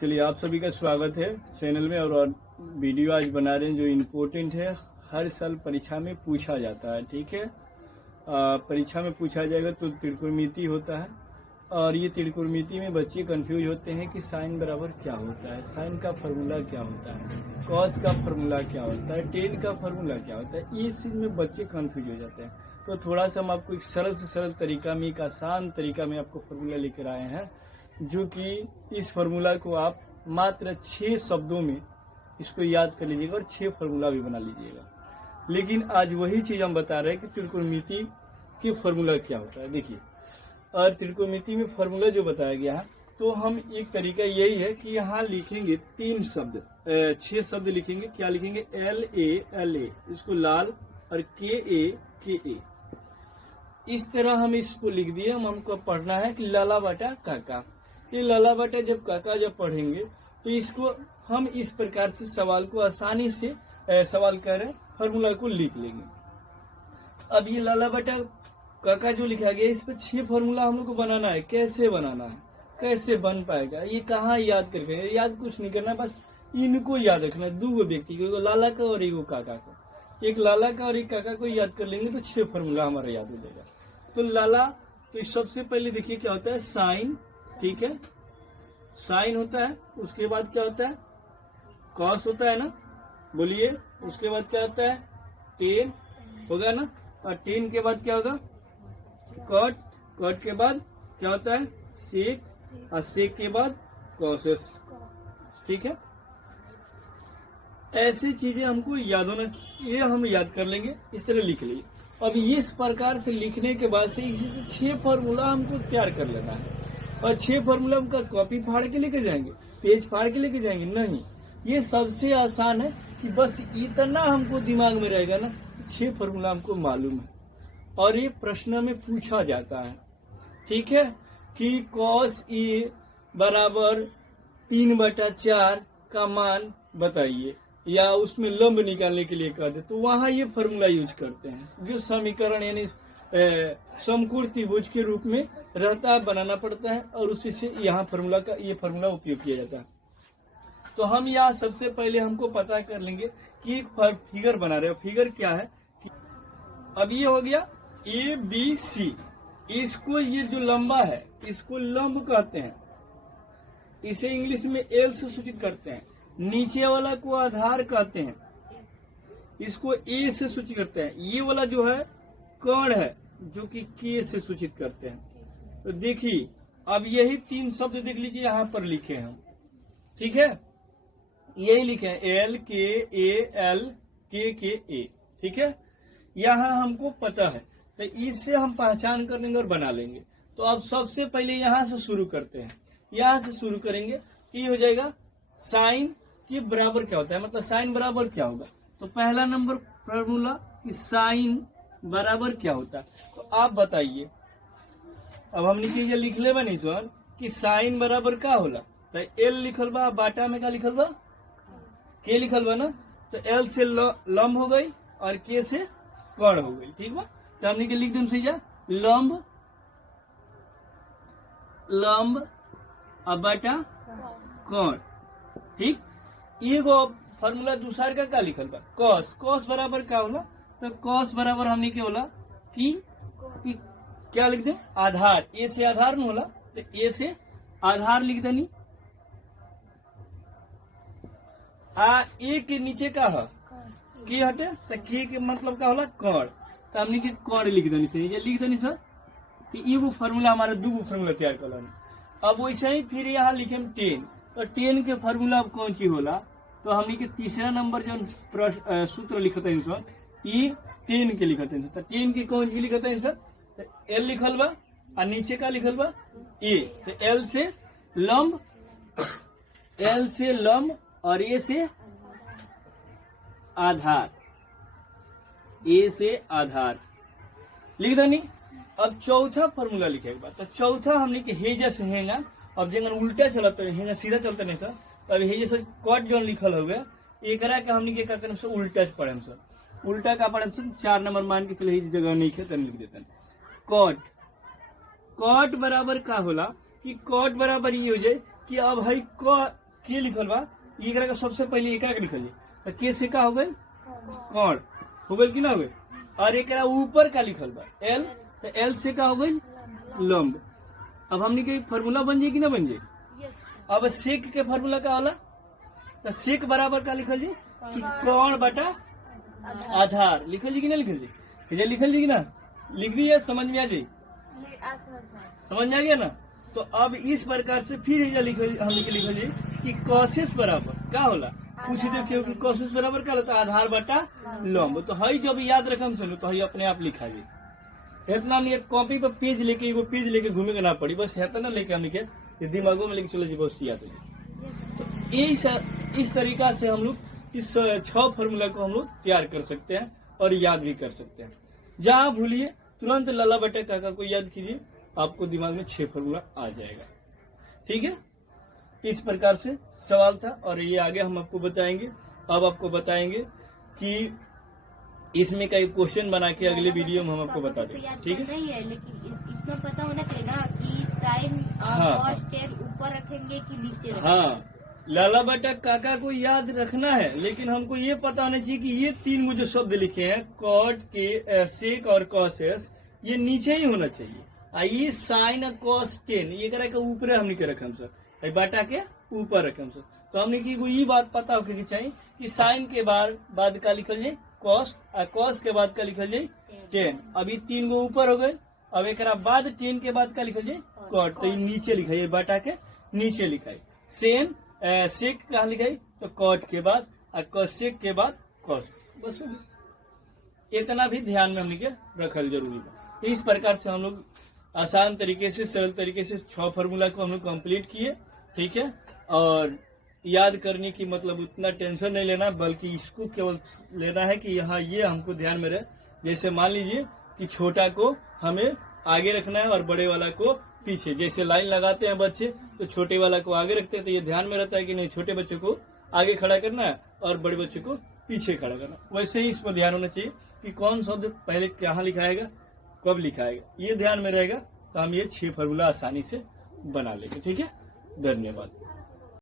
चलिए, आप सभी का स्वागत है चैनल में। और वीडियो आज बना रहे हैं जो इम्पोर्टेंट है, हर साल परीक्षा में पूछा जाता है। ठीक है, परीक्षा में पूछा जाएगा तो त्रिकोणमिति होता है। और ये त्रिकोणमिति में बच्चे कंफ्यूज होते हैं कि साइन बराबर क्या होता है, साइन का फार्मूला क्या होता है, कॉस का फार्मूला क्या होता है, टेन का फार्मूला क्या होता है। इस चीज में बच्चे कंफ्यूज हो जाते हैं। तो थोड़ा सा हम आपको एक सरल से सरल तरीका में, एक आसान तरीका में आपको फार्मूला लेकर आए हैं, जो कि इस फार्मूला को आप मात्र 6 शब्दों में इसको याद कर लीजिएगा और 6 फार्मूला भी बना लीजिएगा। लेकिन आज वही चीज हम बता रहे हैं कि त्रिकोणमिति के फार्मूला क्या होता है। देखिए, और त्रिकोणमिति में फार्मूला जो बताया गया है, तो हम एक तरीका यही है कि यहाँ लिखेंगे 3 शब्द, 6 शब्द लिखेंगे। क्या लिखेंगे? LA, इसको लाल, और KA। इस तरह हम इसको लिख दिए। हमको पढ़ना है कि लाला बटा काका। ये लाला बटा जब काका जब पढ़ेंगे तो इसको हम इस प्रकार से सवाल को आसानी से सवाल कर रहे फार्मूला को लिख लेंगे। अब ये लाला बटा काका जो लिखा गया, इस पर 6 फार्मूला हम लोग को बनाना है। कैसे बनाना है, कैसे बन पाएगा, ये कहाँ याद करके? याद कुछ नहीं करना, बस इनको याद रखना है। 2 व्यक्ति को, एक लाला का और एक काका का। एक लाला का और एक काका को याद कर लेंगे तो 6 फार्मूला हमारा याद हो जाएगा। तो लाला, तो सबसे पहले देखिए क्या होता है, साइन। ठीक है, साइन होता है। उसके बाद क्या होता है? कॉस होता है ना, बोलिए। उसके बाद क्या होता है? टेन होगा ना। और टेन के बाद क्या होगा? कॉट। कॉट के बाद क्या होता है? सेक। और सेक के बाद कॉसेस। ठीक है, ऐसी चीजें हमको याद होना चाहिए, ये हम याद कर लेंगे। इस तरह लिख लीजिए। अब इस प्रकार से लिखने के बाद से इसी से 6 फार्मूला हमको तैयार कर लेना है। और 6 फार्मूला हमका कॉपी फाड़ के लेके जाएंगे, पेज फाड़ के लेके जाएंगे? नहीं, ये सबसे आसान है कि बस इतना हमको दिमाग में रहेगा ना, 6 फार्मूला हमको मालूम है। और ये प्रश्न में पूछा जाता है। ठीक है, कि कॉस E बराबर 3/4 का मान बताइए, या उसमें लंब निकालने के लिए कहते, तो वहां ये फार्मूला यूज करते हैं। जो समीकरण यानी समकोण त्रिभुज के रूप में रहता है, बनाना पड़ता है, और उसी से यहाँ फार्मूला का ये फार्मूला उपयोग किया जाता है। तो हम यहाँ सबसे पहले हमको पता कर लेंगे कि एक फिगर बना रहे हो। फिगर क्या है? अब ये हो गया ABC। इसको, ये जो लंबा है इसको लंब कहते हैं। इसे इंग्लिश में L से सूचित करते हैं। नीचे वाला को आधार कहते हैं, इसको A से सूचित करते हैं। ये वाला जो है कर्ण है, जो कि K से सूचित करते हैं। तो देखिए, अब यही 3 शब्द देख लीजिए यहाँ पर लिखे हैं हम। ठीक है, यही लिखे हैं LKAL KKA। ठीक है, यहाँ हमको पता है, तो इससे हम पहचान कर लेंगे और बना लेंगे। तो अब सबसे पहले यहाँ से शुरू करते हैं। यहाँ से शुरू करेंगे, ये हो जाएगा साइन के बराबर क्या होता है, मतलब साइन बराबर क्या होगा। तो पहला नंबर फार्मूला कि साइन बराबर क्या होता है, तो आप बताइए। अब हमने ये लिख ले नहीं सर कि साइन बराबर क्या होला। तो L लिखल बा, बाटा में क्या लिखल बा? K लिखल बा ना। तो L से लंब हो गई और K से कर्ण हो गई। ठीक बा, तो हमने लिख दें सही जा, लंब लंब और बाटा कर्ण। ठीक, एगो फार्मूला दूसरा का क्या लिखल बा? कॉस। कॉस बराबर क्या होला? तो कॉस बराबर हमने क्या होला कि क्या लिख दे? आधार। ए से आधार न होला, तो ए से आधार लिख देनी। ए के नीचे का है की हटे, तो के मतलब क्या होला? कर्ण। तो हमने के कर्ण लिख देनी चाहिए। ये लिख देनी सर कि एगो फार्मूला हमारा 2 फार्मूला तैयार कर लेनी। अब वैसे ही फिर यहाँ लिखे 10। तो 10 के फार्मूला अब कौन सी होला? तो हमने के तीसरा नंबर जो सूत्र लिखते हैं सर, ये 10 के लिखते हैं। तो 10 के कौन सी लिखते हैं सर? तो L लिखल बा और नीचे का लिखल बा A। तो L से लंब, L से लंब और A से आधार, A से आधार लिख देनी। अब चौथा फार्मूला लिखेगा। तो चौथा हमने के हेजा से हेंगा। अब जगह उल्टा चलता है, हेंगा सीधा चलता नहीं सर। अब हेजा से कट जो लिखल हो गया, एक का हमने के क्या से उल्टा पढ़े सर। उल्टा का पढ़े सर 4 नंबर मान के चले, जगह नहीं खे लिख देते। कॉट। कॉट बराबर का होला कि कॉट बराबर ये हो जाए कि अब है के लिखल बा, एकरा का सबसे पहले एकरा के लिखल जाए। तो के से का हो गई कौन हो गई कि ना हो गई, और एकरा ऊपर का लिखल बा एल, तो एल से का हो गई लंब। अब हमने के फार्मूला बन जाए कि ना बन जाए। अब सेक के फार्मूला का होला, तो सेक बराबर का लिखल जाए कि कौन बटा आधार, लिखल जी कि ना लिखल जी, लिखल जी कि ना लिख दी है, समझ में आ जाए, समझ में आ गया ना। तो अब इस प्रकार से फिर हमने लिखल जी कि कॉसेस बराबर का होला, पूछ देखियो कि कॉसेस बराबर का होता आधार बटा लंब। तो हई जब याद रखम सुनो तो हई अपने आप लिखा जी। इतना हम एक कॉपी पर पेज लेके एगो पेज लेके घूमे के ना पड़ी, बस इतना लेके हम लिखे दिमागों में लेके चलो जी, बस याद है। तो इस तरीका से हम लोग इस 6 फार्मूला को हम लोग तैयार कर सकते हैं और याद भी कर सकते हैं। जहाँ भूलिए तुरंत लाला बटा काका को याद कीजिए, आपको दिमाग में 6 फार्मूला आ जाएगा। ठीक है, इस प्रकार से सवाल था और ये आगे हम आपको बताएंगे। अब आपको बताएंगे कि इसमें का एक क्वेश्चन बना के अगले वीडियो में हम आपको बता देंगे। ठीक है, लेकिन इतना पता होना चाहिए ना कि साइन और कॉस टेन ऊपर रखेंगे कि नीचे रखेंगे। हाँ, लाला बटा काका को याद रखना है, लेकिन हमको ये पता होना चाहिए कि ये 3 मुझे शब्द लिखे हैं कॉट के सेक और कॉसेस, ये नीचे ही होना चाहिए। ये साइन और कॉस टेन ये करा के ऊपर हमने के रखम सर, बाटा के ऊपर रखम सर। तो हमने की ये बात पता होके चाहिए कि साइन के बाद का लिखल जाए कॉस, और कॉस के बाद का लिखल जाए टेन। अभी 3 गो ऊपर हो गए, अब एक बाद 10 के बाद का लिखल जाए कॉट, तो ये नीचे लिखाई, बाटा के नीचे लिखाई। सेन सेक कहाँ लिखाई, तो कॉट के बाद, और सेक के बाद कॉस। बस इतना भी ध्यान में हमने रखल जरूरी है। इस प्रकार से हम लोग आसान तरीके से, सरल तरीके से 6 फार्मूला को हम लोग कंप्लीट किए। ठीक है, और याद करने की मतलब उतना टेंशन नहीं लेना, बल्कि इसको केवल लेना है कि यहाँ ये हमको ध्यान में रहे। जैसे मान लीजिए कि छोटा को हमें आगे रखना है और बड़े वाला को पीछे। जैसे लाइन लगाते हैं बच्चे तो छोटे वाला को आगे रखते हैं, तो ये ध्यान में रहता है कि नहीं छोटे बच्चे को आगे खड़ा करना है और बड़े बच्चे को पीछे खड़ा करना। वैसे ही इस पर ध्यान होना चाहिए कि कौन शब्द पहले कहाँ लिखाएगा, कब लिखाएगा, ये ध्यान में रहेगा। तो हम ये 6 फार्मूला आसानी से बना लेंगे। ठीक है, धन्यवाद।